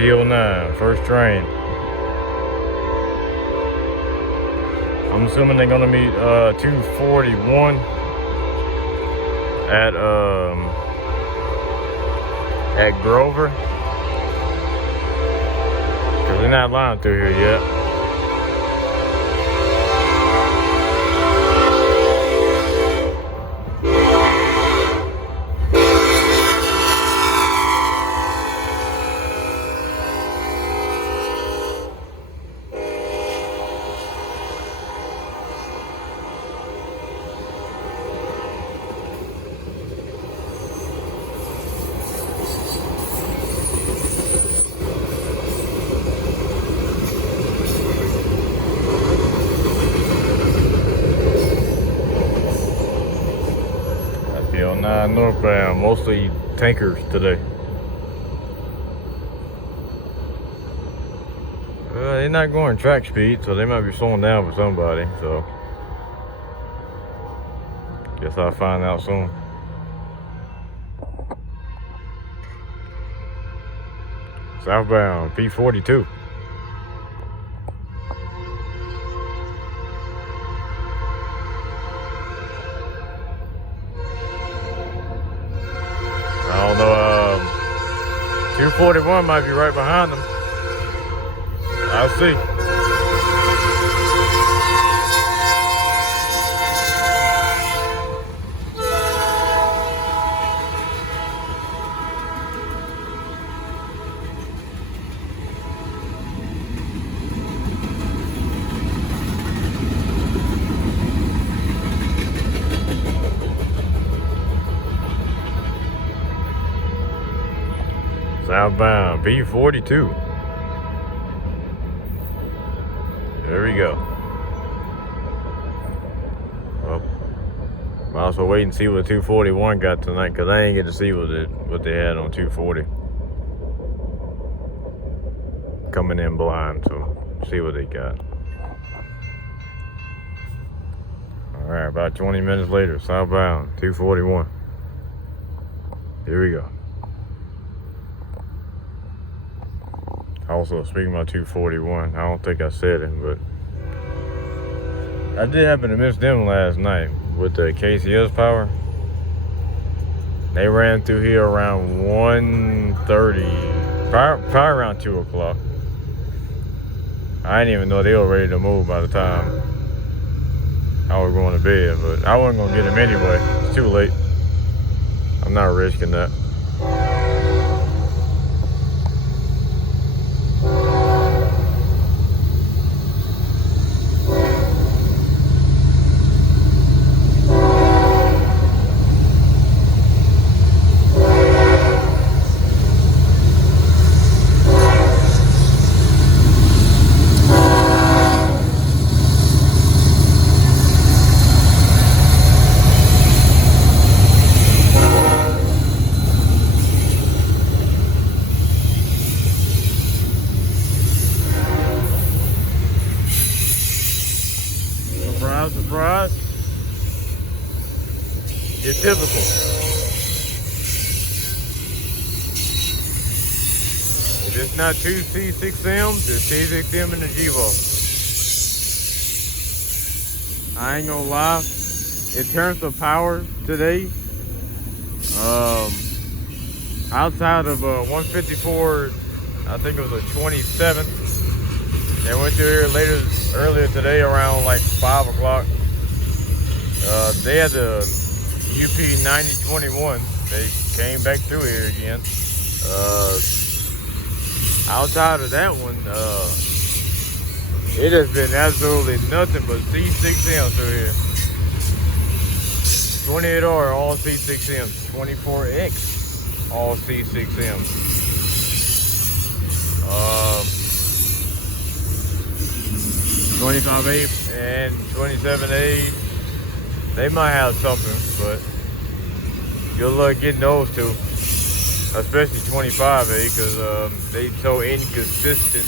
P09, first train. I'm assuming they're gonna meet 241 at Grover, because they're not lined through here yet. P09 northbound, mostly tankers today. They're not going track speed, so they might be slowing down for somebody, so guess I'll find out soon. Southbound, P42. I don't know, 241 might be right behind them. I'll see. Southbound, P42. There we go. Well, might as well wait and see what 241 got tonight, because I ain't get to see what they had on 240. Coming in blind, so see what they got. Alright, about 20 minutes later, southbound, 241. Here we go. Also, speaking about 241, I don't think I said it, but I did happen to miss them last night with the KCS power. They ran through here around 1:30, probably around 2 o'clock. I didn't even know they were ready to move by the time I was going to bed, but I wasn't going to get them anyway. It's too late. I'm not risking that. Surprise, surprise. You're typical. If it's not two C6Ms, it's C6M and the G-Vault. I ain't gonna lie. In terms of power today, outside of 154, I think it was a 27th. They went through here earlier today around like 5 o'clock. They had the UP 9021. They came back through here again. Outside of that one, it has been absolutely nothing but C6M through here. 28R, all C6Ms. 24X, all C6Ms. 25A and 27A, they might have something, but good luck getting those two, especially 25A, because they so inconsistent.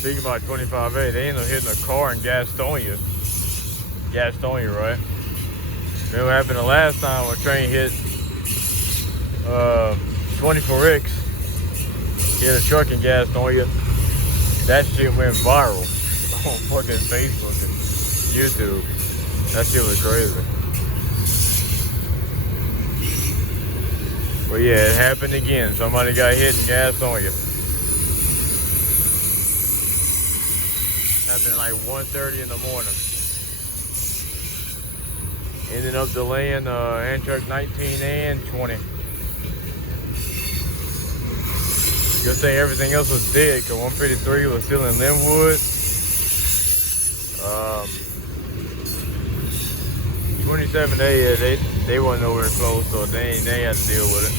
Speaking about 25A, they ended up hitting a car in Gastonia. Gastonia, right? Remember what happened the last time when train hit 24X, hit a truck and gassed on you. That shit went viral on fucking Facebook and YouTube. That shit was crazy. But yeah, it happened again. Somebody got hit and gassed on you. Happened like 1:30 in the morning. Ended up delaying Amtrak 19 and 20. Good thing everything else was dead, because 153 was still in Linwood. 27A, they wasn't nowhere close, so they had to deal with it.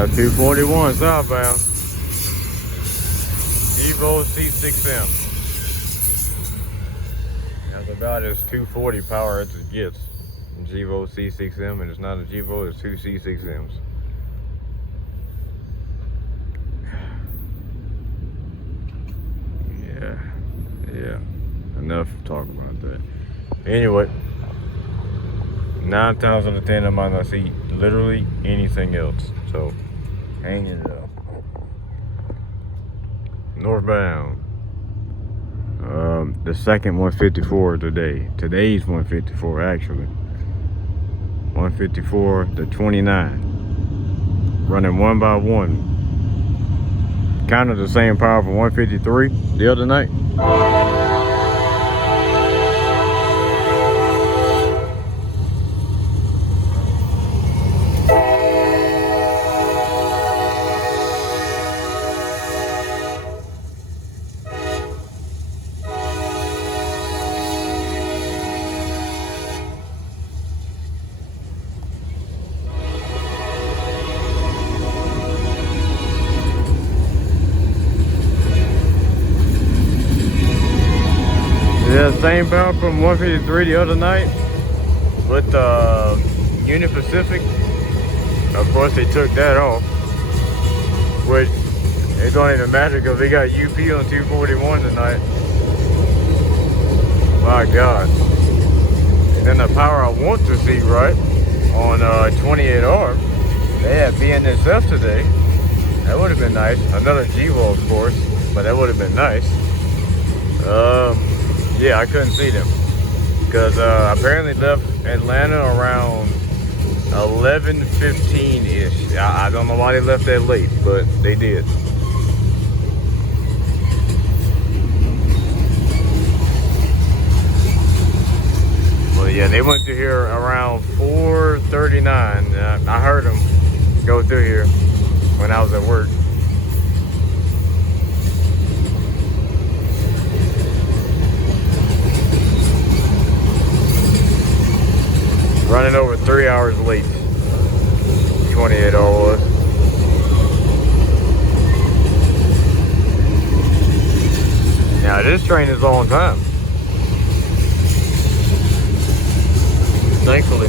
Route 241 southbound. Evo C6M. That's about as 240 power as it gets. Evo C6M, and it's not a Evo, it's two C6Ms. Yeah. Enough talk about that. Anyway, 9 times out of 10 I might not see literally anything else. So, hanging it up. Northbound. The second 154 today. Today's 154 actually. 154 to 29. Running one by one. Kind of the same power from 153 the other night. Yeah, same power from 153 the other night with Union Pacific. Of course, they took that off, which it don't even matter because they got UP on 241 tonight. My God. And then the power I want to see right on 28R, they had BNSF today. That would have been nice. Another GVO, of course, but that would have been nice. Yeah, I couldn't see them because apparently left Atlanta around 11:15-ish. I don't know why they left that late, but they did. Well, yeah, they went through here around 4:39. I heard them go through here when I was at work. Running over 3 hours late. 28R was. Now this train is on time. Thankfully.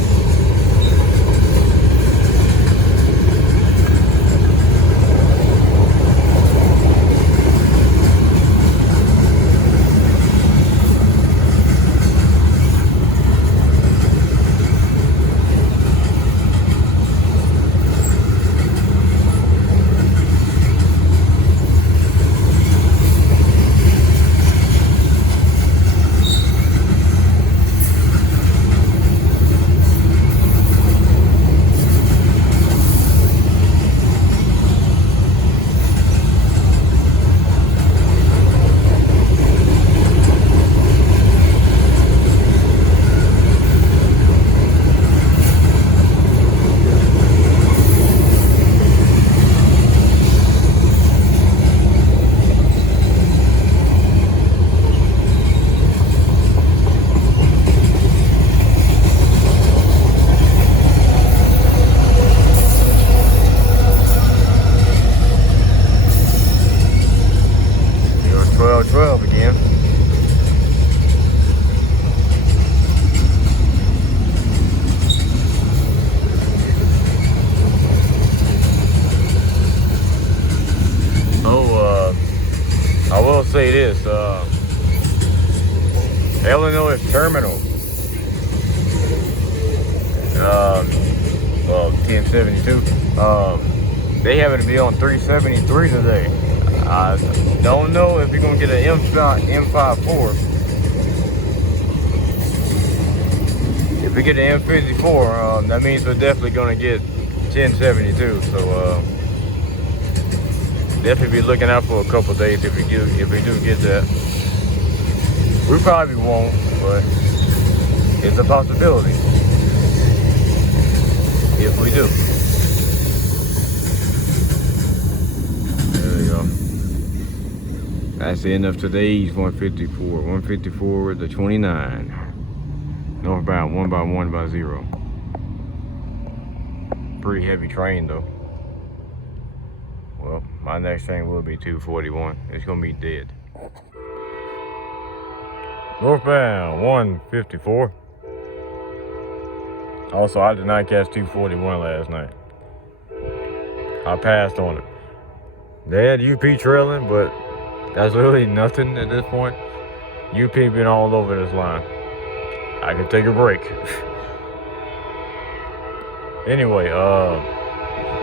say this, Illinois Terminal, 1072, they happen to be on 373 today. I don't know if you're gonna get an M54. If we get an M54, that means we're definitely gonna get 1072. So definitely be looking out for a couple days if we do get that. We probably won't, but it's a possibility if we do. There we go. That's the end of today's 154. 154 to 29. Northbound 1x1x0. Pretty heavy train though. Well, my next train will be 241. It's gonna be dead. Northbound 154. Also, I did not catch 241 last night. I passed on it. They had UP trailing, but that's really nothing at this point. UP been all over this line. I could take a break. Anyway,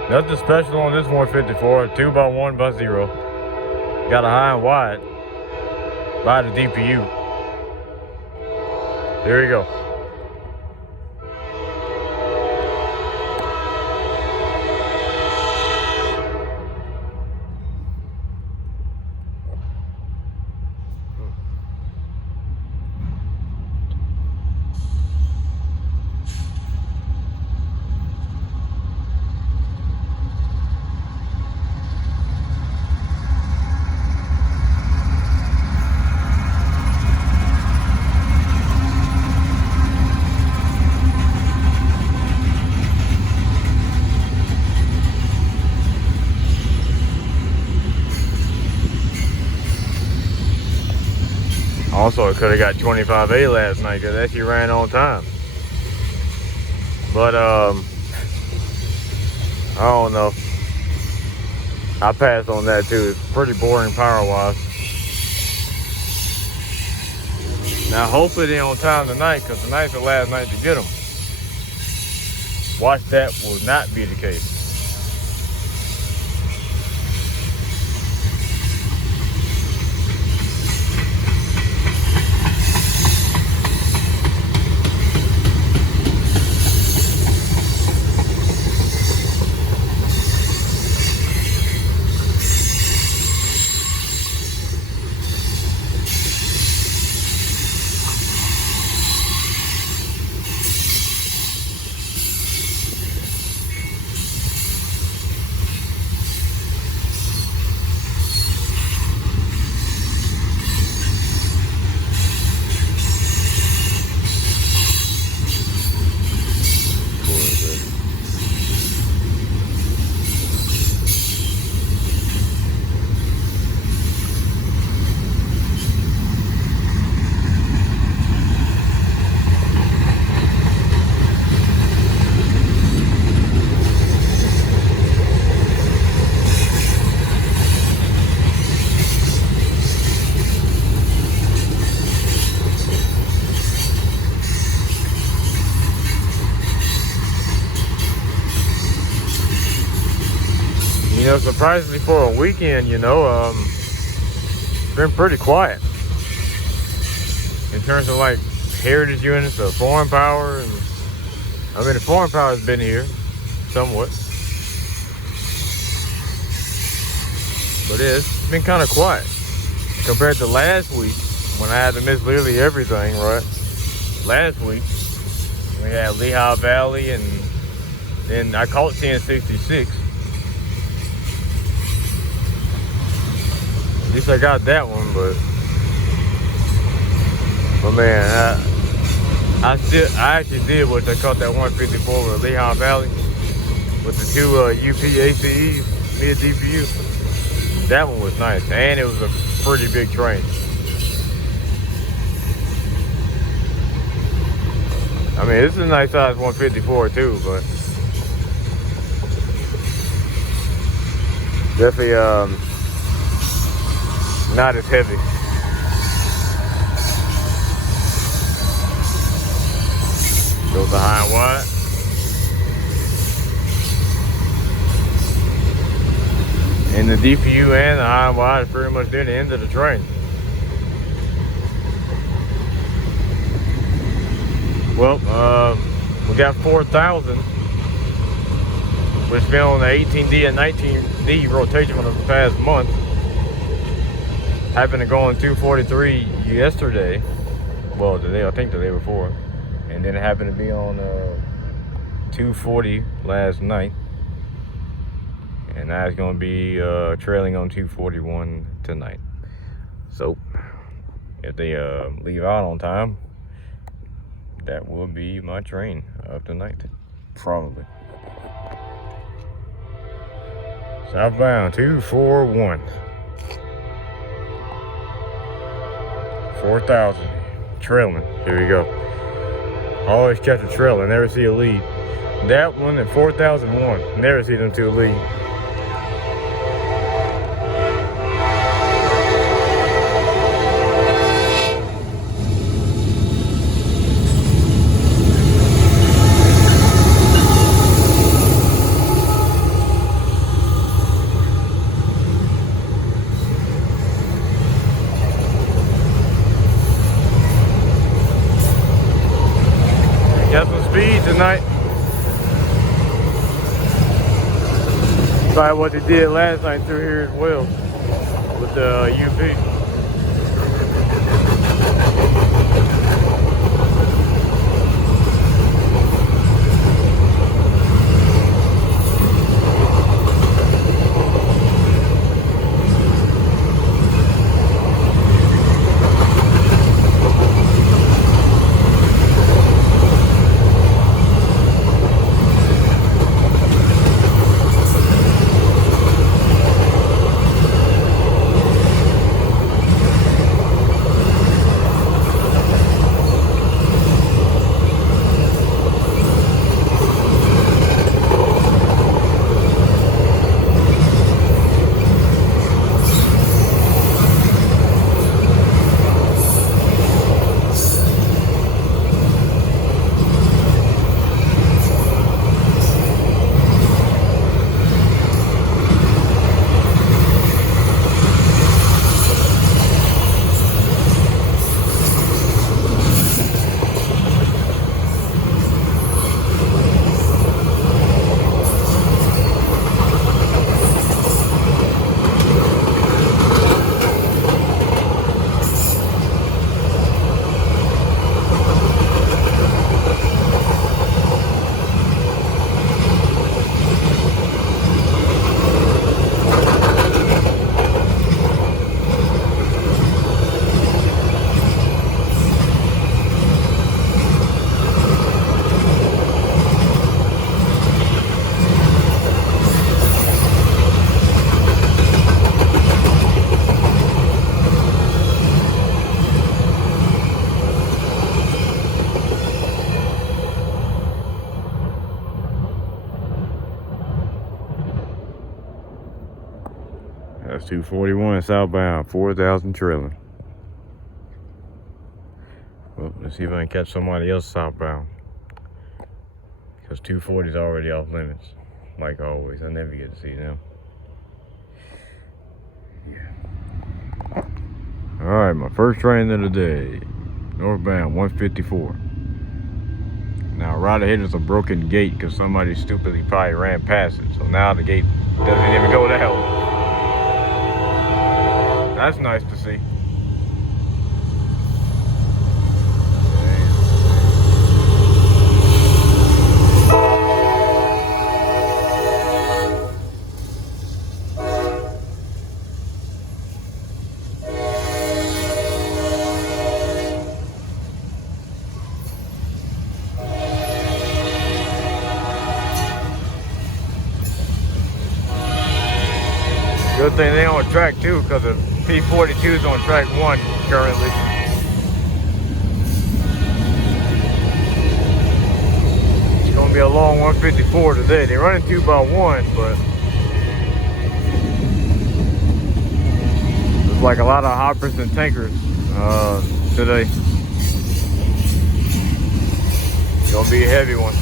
nothing special on this 154. 2x1x0. Got a high and wide by the DPU. There you go. Also, I could have got 25A last night because that she ran on time. But, I don't know. I passed on that too. It's pretty boring power-wise. Now, hopefully they're on time tonight because tonight's the last night to get them. Watch that will not be the case. You know, surprisingly for a weekend, you know, it's been pretty quiet in terms of like heritage units or foreign power. And I mean, the foreign power has been here somewhat, but it's been kind of quiet compared to last week when I had to miss literally everything. Right, last week we had Lehigh Valley, and then I caught 1066. At least I got that one, but man, I actually did what they caught that 154 with Lehigh Valley with the two UP ACEs, mid DPU. That one was nice, and it was a pretty big train. I mean, this is a nice size 154 too, but definitely not as heavy. Goes the high and wide. And the DPU and the high and wide is pretty much near the end of the train. Well, we got 4,000, which has been on the 18D and 19D rotation for the past month. Happened to go on 243 yesterday. Well, today, I think the day before. And then it happened to be on 240 last night. And now it's going to be trailing on 241 tonight. So, if they leave out on time, that will be my train of the night. Probably. Southbound 241. 4,000. Trailing. Here we go. Always catch a trail and never see a lead. That one and 4,001. Never see them two lead. Got some speed tonight. Probably what they did last night through here as well with the UP. That's 241 southbound, 4,000 trailing. Well, let's see if I can catch somebody else southbound. Because 240 is already off limits, like always. I never get to see them. Yeah. All right, my first train of the day, northbound 154. Now, right ahead is a broken gate because somebody stupidly probably ran past it. So now the gate doesn't even go down. That's nice to see. Good thing they on track 2 because the P42 is on track 1 currently. It's going to be a long 154 today. They're running 2x1, but like a lot of hoppers and tankers today. It's gonna be a heavy one.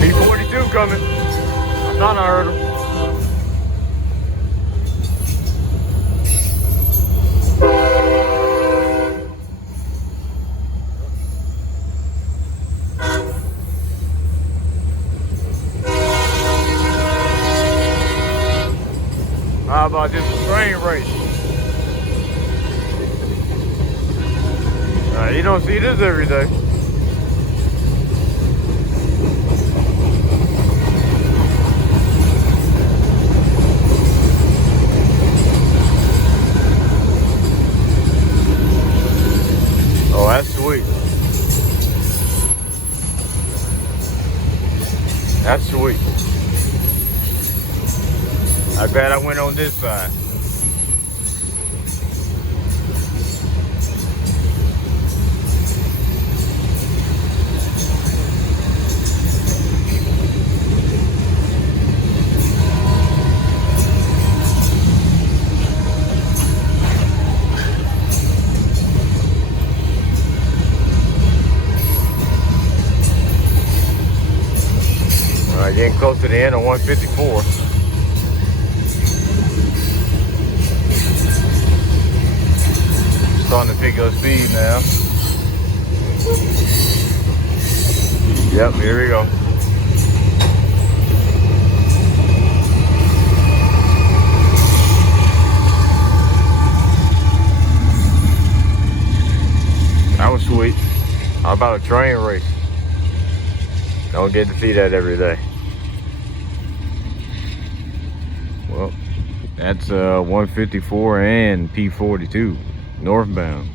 P42 coming. I thought I heard him. How about just a train race? You don't see this every day. Oh, that's sweet. That's sweet. I'm glad I went on this side. Getting close to the end of 154. Starting to pick up speed now. Yep, here we go. That was sweet. How about a train race? Don't get to see that every day. Well, that's 154 and P42 northbound.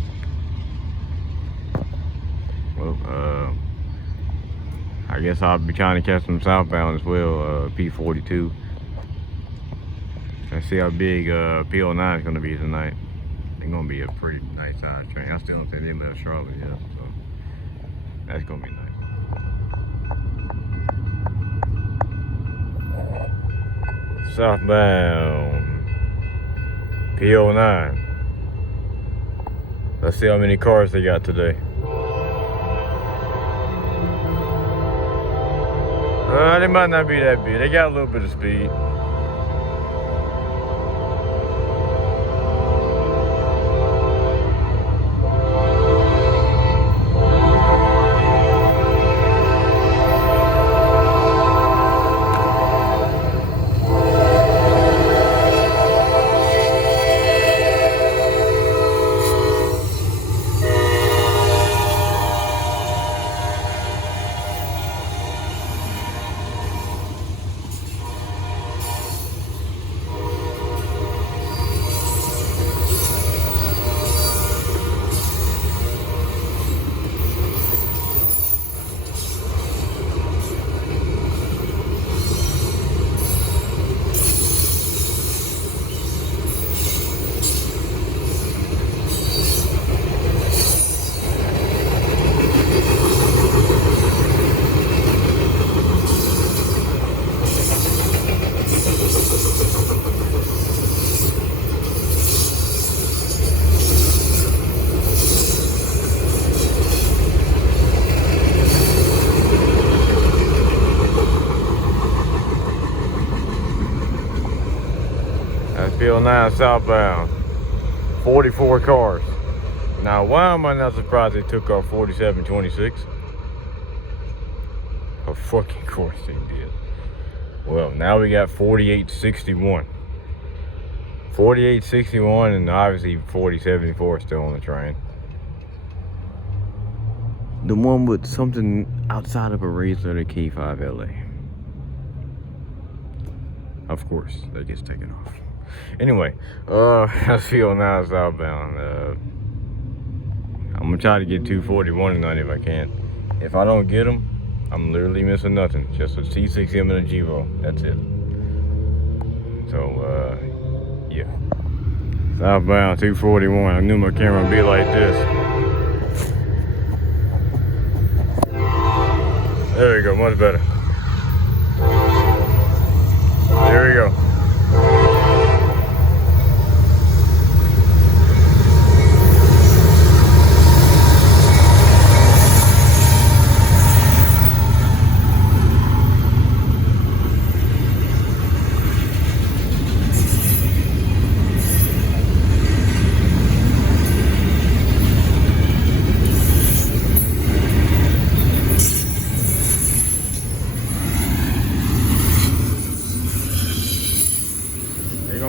Well, I guess I'll be trying to catch them southbound as well, P42. Let's see how big P09 is going to be tonight. It's going to be a pretty nice size train. I still don't think they left Charlotte yet, so that's going to be nice. Southbound P09. Let's see how many cars they got today. They might not be that big. They got a little bit of speed. P09 southbound. 44 cars. Now, why am I not surprised they took off 4726? Of fucking course they did. Well, now we got 4861. 4861 and obviously 4074 still on the train. The one with something outside of a razor, the K5LA. Of course, that gets taken off. Anyway, that's P09 southbound. I'm gonna try to get 241 tonight if I can. If I don't get them, I'm literally missing nothing. Just a C6M and a G-Roll. That's it. So, yeah. Southbound 241. I knew my camera would be like this. There we go, much better. There we go.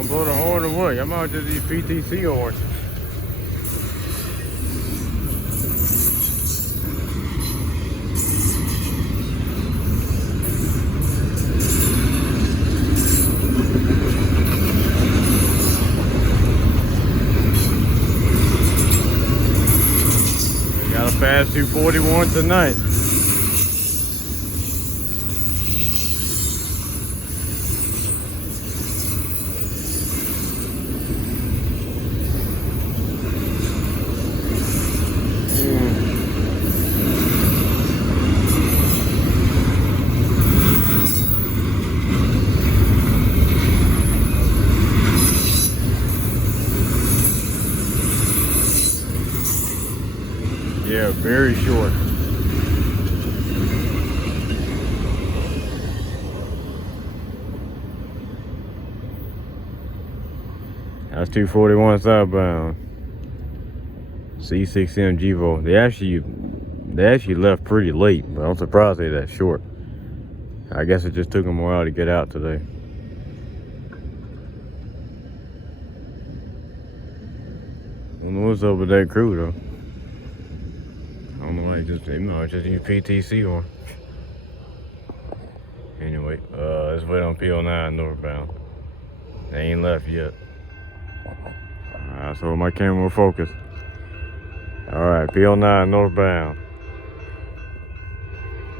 Blow the horn or what? I'm out to these PTC horns. We got a fast 241 tonight. Yeah, very short. That's 241 southbound. C6M G-Volt. They actually left pretty late, but I'm surprised they're that short. I guess it just took them a while to get out today. I don't know what's up with that crew though. I don't know why it's just use PTC or. Anyway, let's wait on P09 northbound. They ain't left yet. Alright, so my camera will focus. Alright, P09 northbound.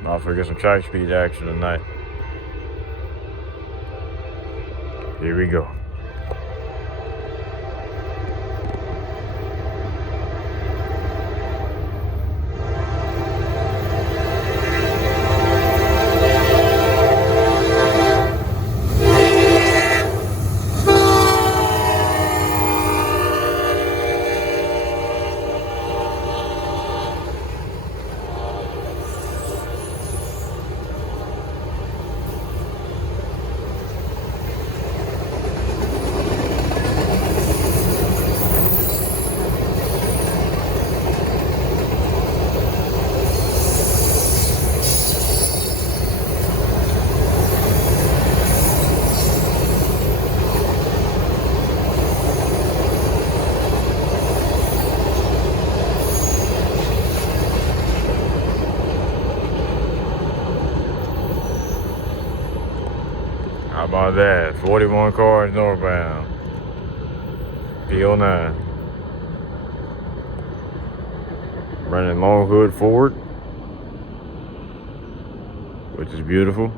I'll forget some track speed action tonight. Here we go. How about that? 41 cars northbound. P09. Running long hood forward, which is beautiful.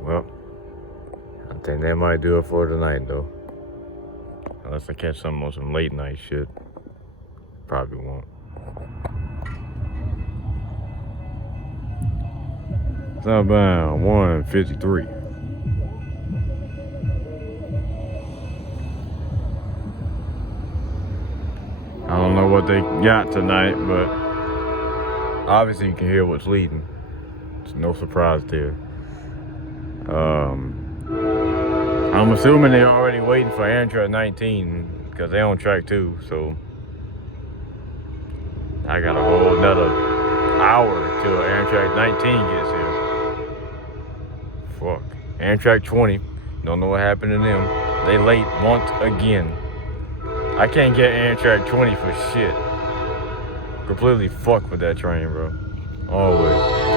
Well, I think that might do it for tonight though. Unless I catch something on some late night shit. Probably won't. Southbound 153. I don't know what they got tonight, but obviously you can hear what's leading. It's no surprise there. I'm assuming they're already waiting for Amtrak 19 because they're on track 2. So I got a whole another hour till Amtrak 19 gets here. Fuck. Amtrak 20. Don't know what happened to them. They late once again. I can't get Amtrak 20 for shit. Completely fucked with that train, bro. Always.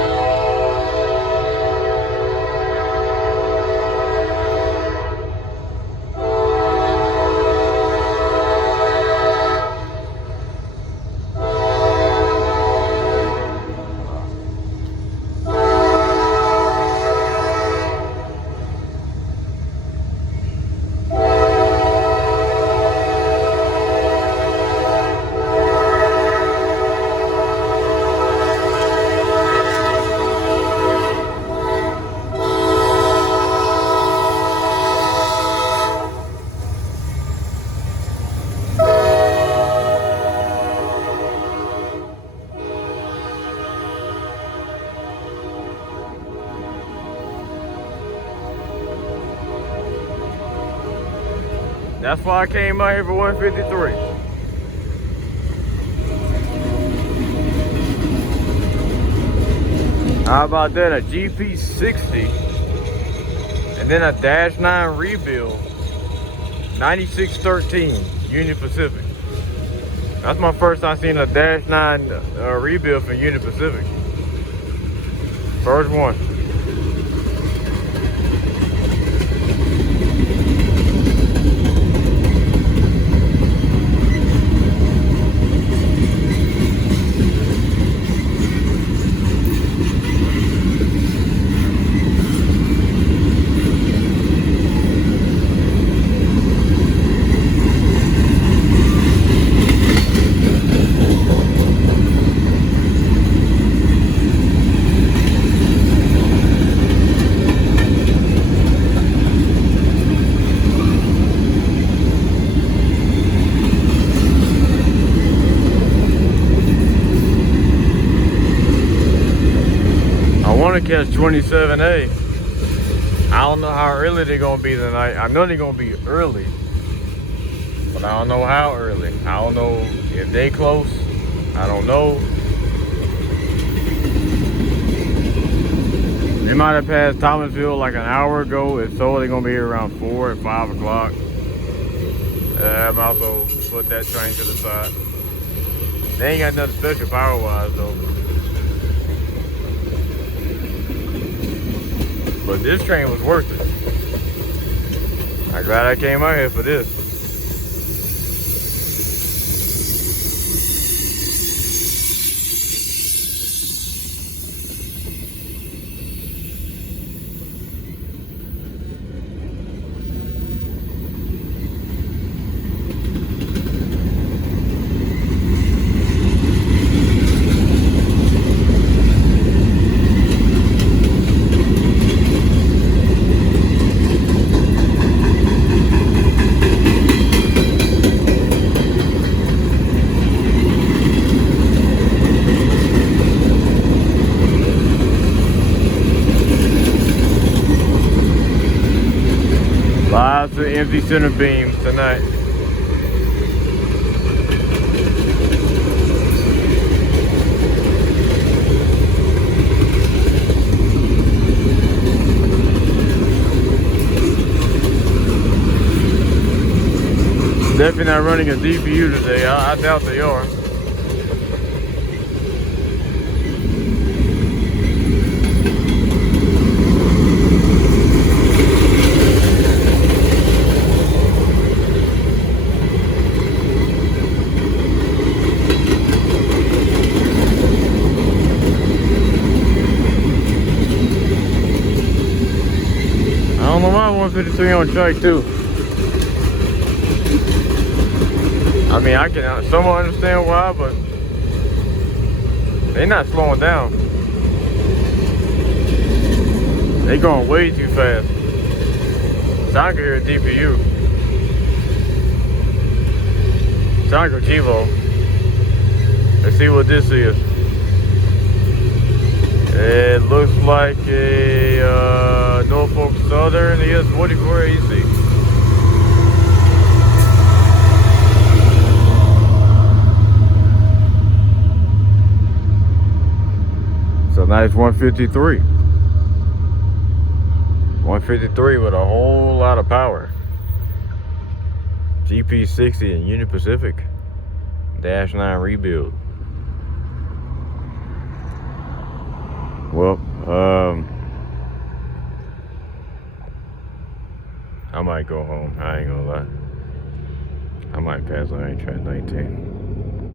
That's why I came out here for 153. How about that? A GP60 and then a Dash 9 rebuild 9613 Union Pacific. That's my first time seeing a Dash 9 rebuild for Union Pacific. First one. I want to catch 27A. I don't know how early they're going to be tonight. I know they're going to be early, but I don't know how early. I don't know if they close. I don't know. They might have passed Thomasville like an hour ago. If so, they're going to be here around 4 or 5 o'clock. I'm also put that train to the side. They ain't got nothing special power-wise, though. But this train was worth it. I'm glad I came out here for this. Lots of empty center beams tonight. Definitely not running a DPU today. I doubt they are. I don't know why 153 on track 2. I mean, I can somewhat understand why, but they're not slowing down. They going way too fast. Sound like you're a DPU. Sound like a Chivo. Let's see what this is. It looks like a Norfolk Southern ES44 AC. It's a nice 153. 153 with a whole lot of power. GP60 and Union Pacific. Dash 9 rebuild. Well, I might go home. I ain't gonna lie. I might pass on track 19.